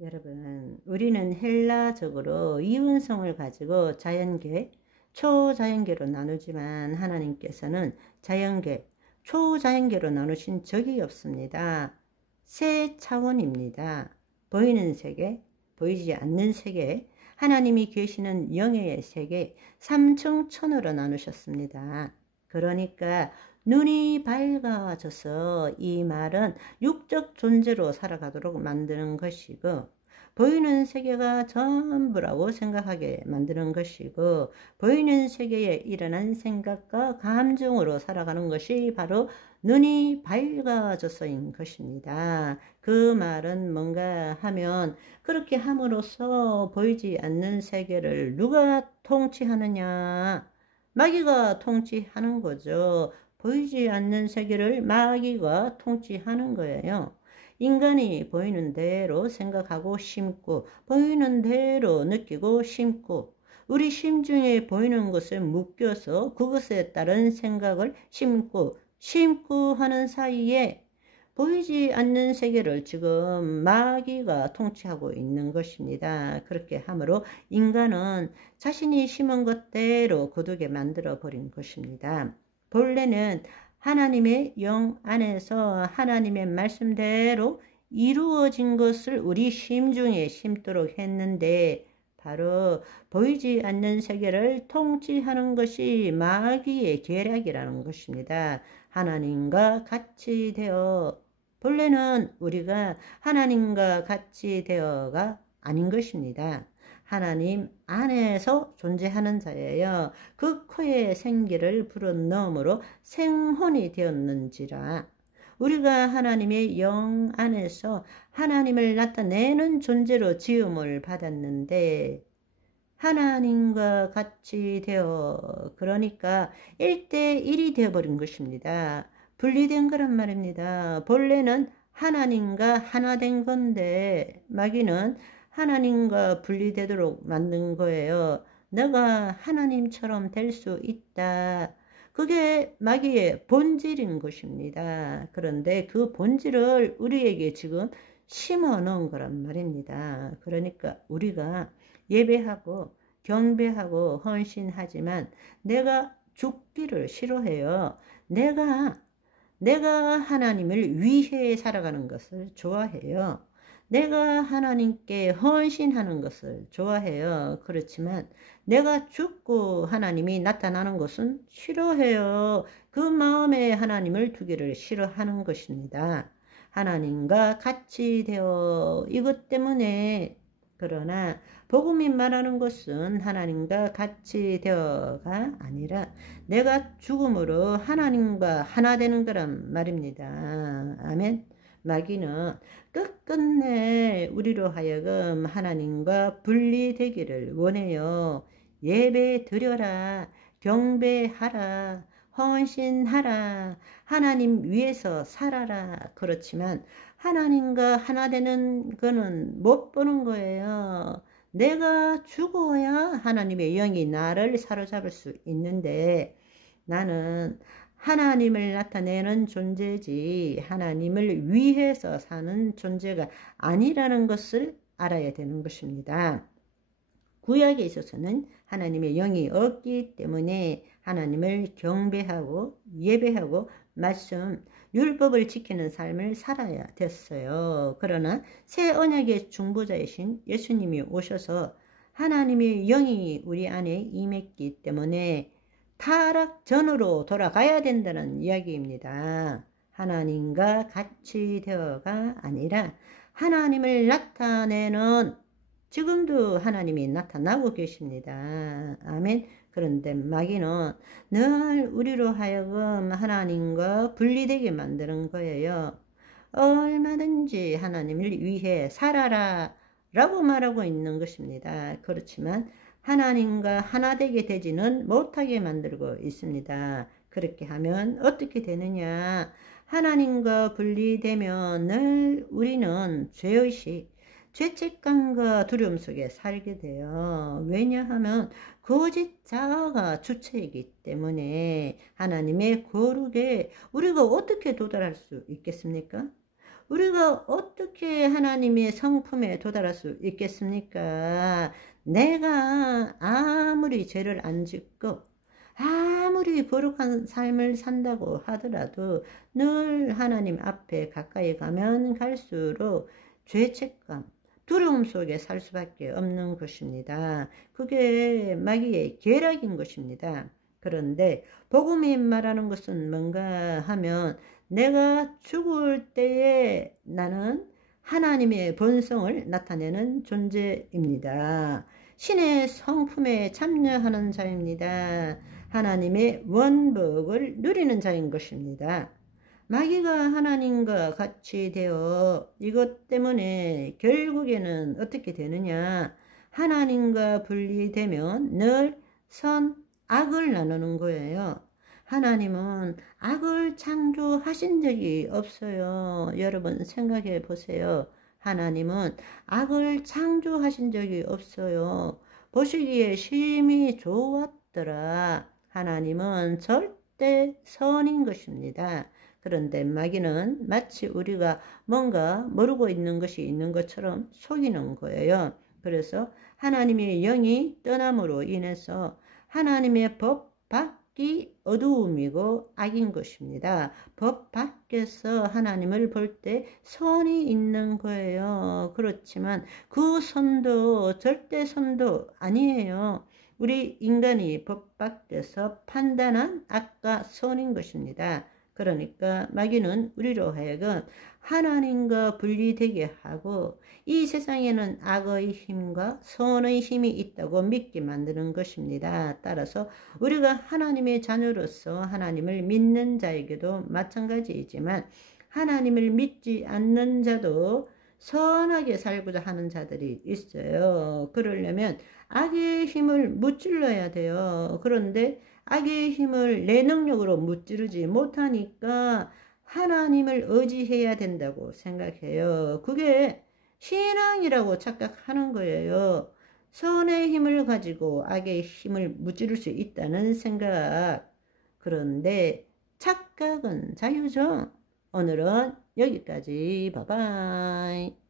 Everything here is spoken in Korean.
여러분, 우리는 헬라적으로 이운성을 가지고 자연계, 초자연계로 나누지만 하나님께서는 자연계, 초자연계로 나누신 적이 없습니다. 세 차원입니다. 보이는 세계, 보이지 않는 세계, 하나님이 계시는 영의 세계, 삼층천으로 나누셨습니다. 그러니까 눈이 밝아져서 이 말은 육적 존재로 살아가도록 만드는 것이고, 보이는 세계가 전부라고 생각하게 만드는 것이고, 보이는 세계에 일어난 생각과 감정으로 살아가는 것이 바로 눈이 밝아져서인 것입니다. 그 말은 뭔가 하면, 그렇게 함으로써 보이지 않는 세계를 누가 통치하느냐? 마귀가 통치하는 거죠. 보이지 않는 세계를 마귀가 통치하는 거예요. 인간이 보이는 대로 생각하고 심고, 보이는 대로 느끼고 심고, 우리 심중에 보이는 것을 묶여서 그것에 따른 생각을 심고 하는 사이에 보이지 않는 세계를 지금 마귀가 통치하고 있는 것입니다. 그렇게 함으로 인간은 자신이 심은 것대로 거두게 만들어 버린 것입니다. 본래는 하나님의 영 안에서 하나님의 말씀대로 이루어진 것을 우리 심중에 심도록 했는데, 바로 보이지 않는 세계를 통치하는 것이 마귀의 계략이라는 것입니다. 하나님과 같이 되어, 본래는 우리가 하나님과 같이 되어가 아닌 것입니다. 하나님 안에서 존재하는 자예요. 그 코에 생기를 불어넣음으로 생혼이 되었는지라. 우리가 하나님의 영 안에서 하나님을 나타내는 존재로 지음을 받았는데, 하나님과 같이 되어, 그러니까 1대1이 되어버린 것입니다. 분리된 거란 말입니다. 본래는 하나님과 하나 된 건데, 마귀는 하나님과 분리되도록 만든 거예요. 너가 하나님처럼 될 수 있다. 그게 마귀의 본질인 것입니다. 그런데 그 본질을 우리에게 지금 심어 놓은 거란 말입니다. 그러니까 우리가 예배하고 경배하고 헌신하지만 내가 죽기를 싫어해요. 내가 하나님을 위해 살아가는 것을 좋아해요. 내가 하나님께 헌신하는 것을 좋아해요. 그렇지만 내가 죽고 하나님이 나타나는 것은 싫어해요. 그 마음에 하나님을 두기를 싫어하는 것입니다. 하나님과 같이 되어 이것 때문에, 그러나 복음이 말하는 것은 하나님과 같이 되어가 아니라 내가 죽음으로 하나님과 하나 되는 거란 말입니다. 아멘. 마귀는 끝끝내 우리로 하여금 하나님과 분리되기를 원해요. 예배 드려라, 경배하라, 헌신하라, 하나님 위해서 살아라. 그렇지만 하나님과 하나 되는 거는 못 보는 거예요. 내가 죽어야 하나님의 영이 나를 사로잡을 수 있는데, 나는 하나님을 나타내는 존재지 하나님을 위해서 사는 존재가 아니라는 것을 알아야 되는 것입니다. 구약에 있어서는 하나님의 영이 없기 때문에 하나님을 경배하고 예배하고 말씀, 율법을 지키는 삶을 살아야 됐어요. 그러나 새 언약의 중보자이신 예수님이 오셔서 하나님의 영이 우리 안에 임했기 때문에 타락 전으로 돌아가야 된다는 이야기입니다. 하나님과 같이 되어가 아니라 하나님을 나타내는, 지금도 하나님이 나타나고 계십니다. 아멘. 그런데 마귀는 늘 우리로 하여금 하나님과 분리되게 만드는 거예요. 얼마든지 하나님을 위해 살아라 라고 말하고 있는 것입니다. 그렇지만 하나님과 하나 되게 되지는 못하게 만들고 있습니다. 그렇게 하면 어떻게 되느냐? 하나님과 분리되면 늘 우리는 죄의식, 죄책감과 두려움 속에 살게 돼요. 왜냐하면 거짓 자아가 주체이기 때문에 하나님의 거룩에 우리가 어떻게 도달할 수 있겠습니까? 우리가 어떻게 하나님의 성품에 도달할 수 있겠습니까? 내가 아무리 죄를 안 짓고 아무리 거룩한 삶을 산다고 하더라도 늘 하나님 앞에 가까이 가면 갈수록 죄책감, 두려움 속에 살 수밖에 없는 것입니다. 그게 마귀의 계략인 것입니다. 그런데 복음이 말하는 것은 뭔가 하면 내가 죽을 때에 나는 하나님의 본성을 나타내는 존재입니다. 신의 성품에 참여하는 자입니다. 하나님의 원복을 누리는 자인 것입니다. 마귀가 하나님과 같이 되어 이것 때문에 결국에는 어떻게 되느냐? 하나님과 분리되면 늘 선, 악을 나누는 거예요. 하나님은 악을 창조하신 적이 없어요. 여러분 생각해 보세요. 하나님은 악을 창조하신 적이 없어요. 보시기에 심히 좋았더라. 하나님은 절대 선인 것입니다. 그런데 마귀는 마치 우리가 뭔가 모르고 있는 것이 있는 것처럼 속이는 거예요. 그래서 하나님의 영이 떠남으로 인해서 하나님의 법 밖이 어두움이고 악인 것입니다. 법 밖에서 하나님을 볼 때 선이 있는 거예요. 그렇지만 그 선도 절대 선도 아니에요. 우리 인간이 법 밖에서 판단한 악과 선인 것입니다. 그러니까 마귀는 우리로 하여금 하나님과 분리되게 하고 이 세상에는 악의 힘과 선의 힘이 있다고 믿게 만드는 것입니다. 따라서 우리가 하나님의 자녀로서 하나님을 믿는 자에게도 마찬가지이지만 하나님을 믿지 않는 자도 선하게 살고자 하는 자들이 있어요. 그러려면 악의 힘을 무찔러야 돼요. 그런데 악의 힘을 내 능력으로 무찌르지 못하니까 하나님을 의지해야 된다고 생각해요. 그게 신앙이라고 착각하는 거예요. 선의 힘을 가지고 악의 힘을 무찌를 수 있다는 생각. 그런데 착각은 자유죠. 오늘은 여기까지. 바이바이.